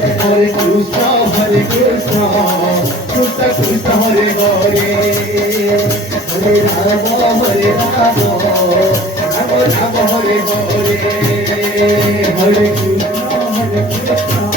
Hare Krishna, Hare Krishna, Krishna Krishna, Hare Hare, Hare Rama, Hare Rama, Rama Rama, Hare Hare, Hare Krishna, Hare Krishna, Krishna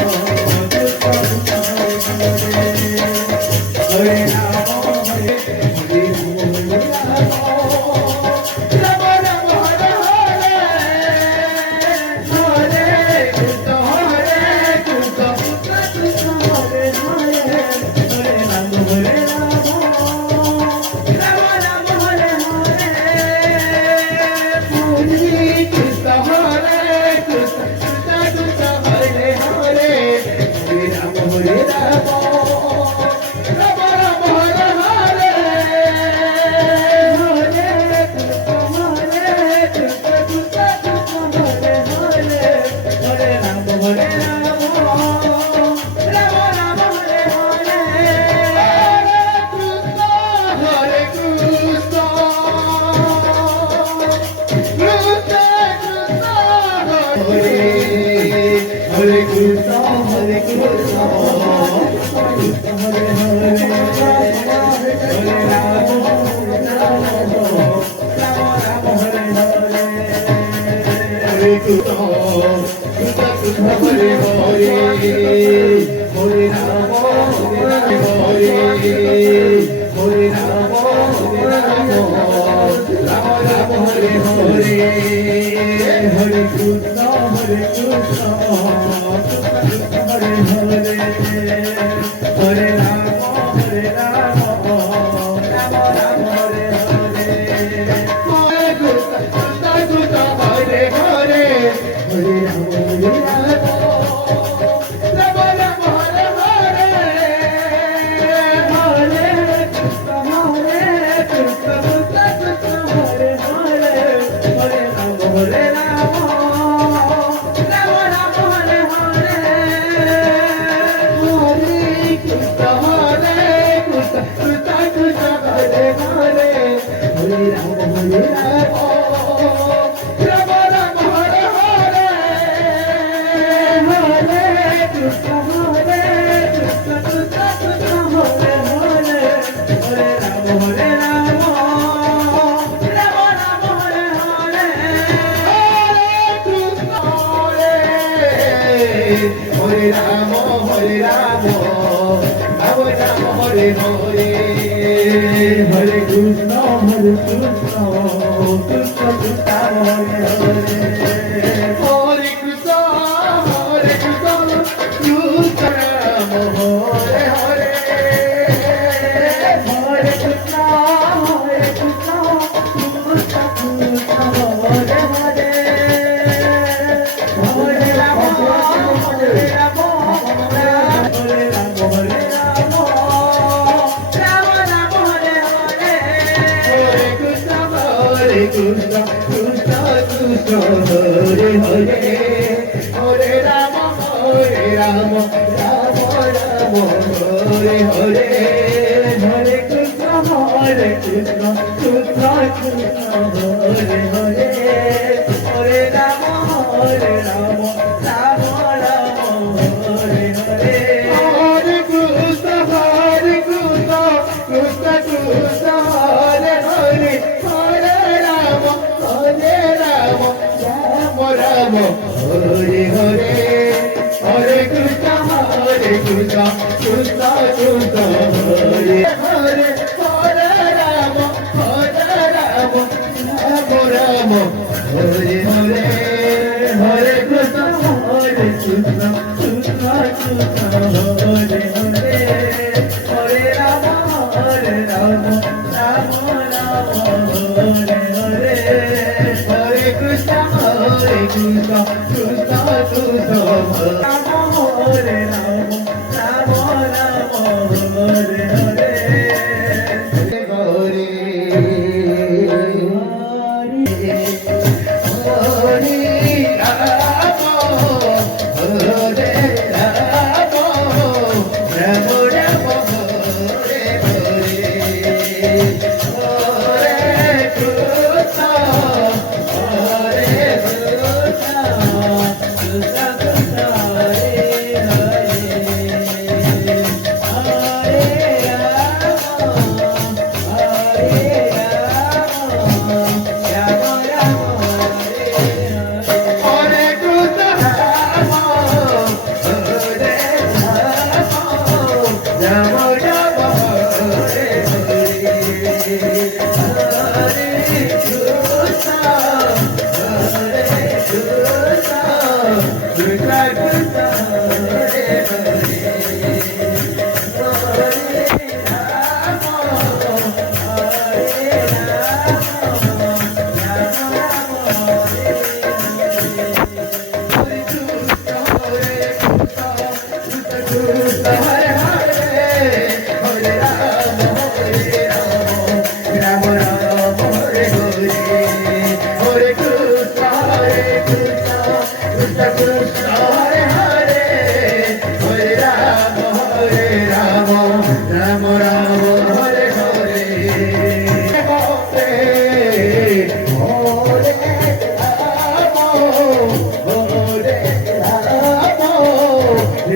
Krishna, Hare Hare, Hare Rama, Hare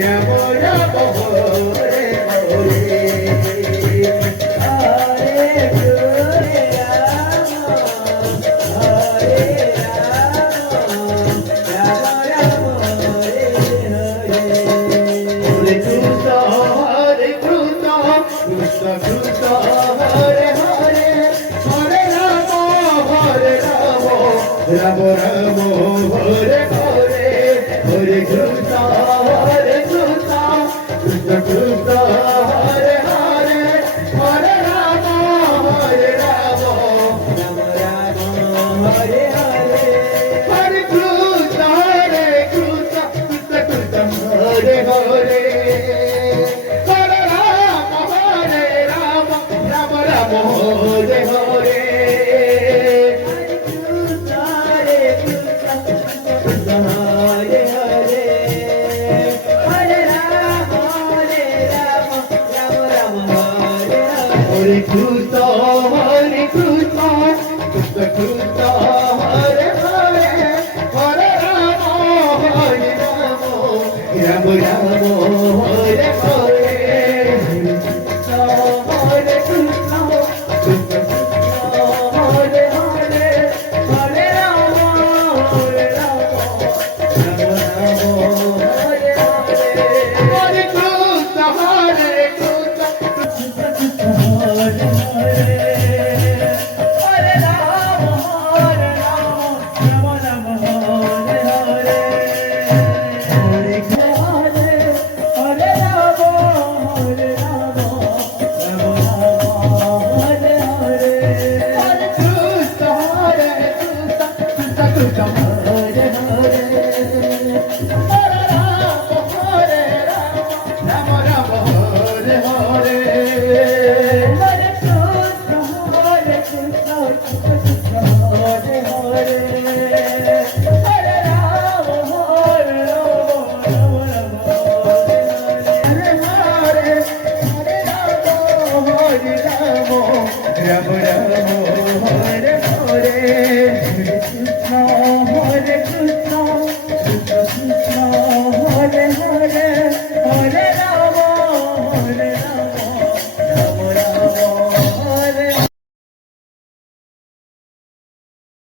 Ram Ram Hare Hare Hare Krishna, Krishna Krishna, Hare Hare, Hare Rama, Rama Rama, Hare Hare, Hare Krishna, Krishna Krishna, Hare Hare, Hare Rama, Rama Rama, Hare Hare, Hare Krishna, Krishna Krishna, Hare Hare. Hare Rama, Rama Rama, Hare Hare. Hare Krishna, Krishna Krishna, Hare Hare, Hare Rama, Rama Rama, Hare Hare. Hare Krishna, Krishna Krishna, Hare Hare, Hare Rama, Rama Rama, Hare Hare. Hare Krishna, Rama Rama, Hare Hare, Hare Krishna, Hare Krishna,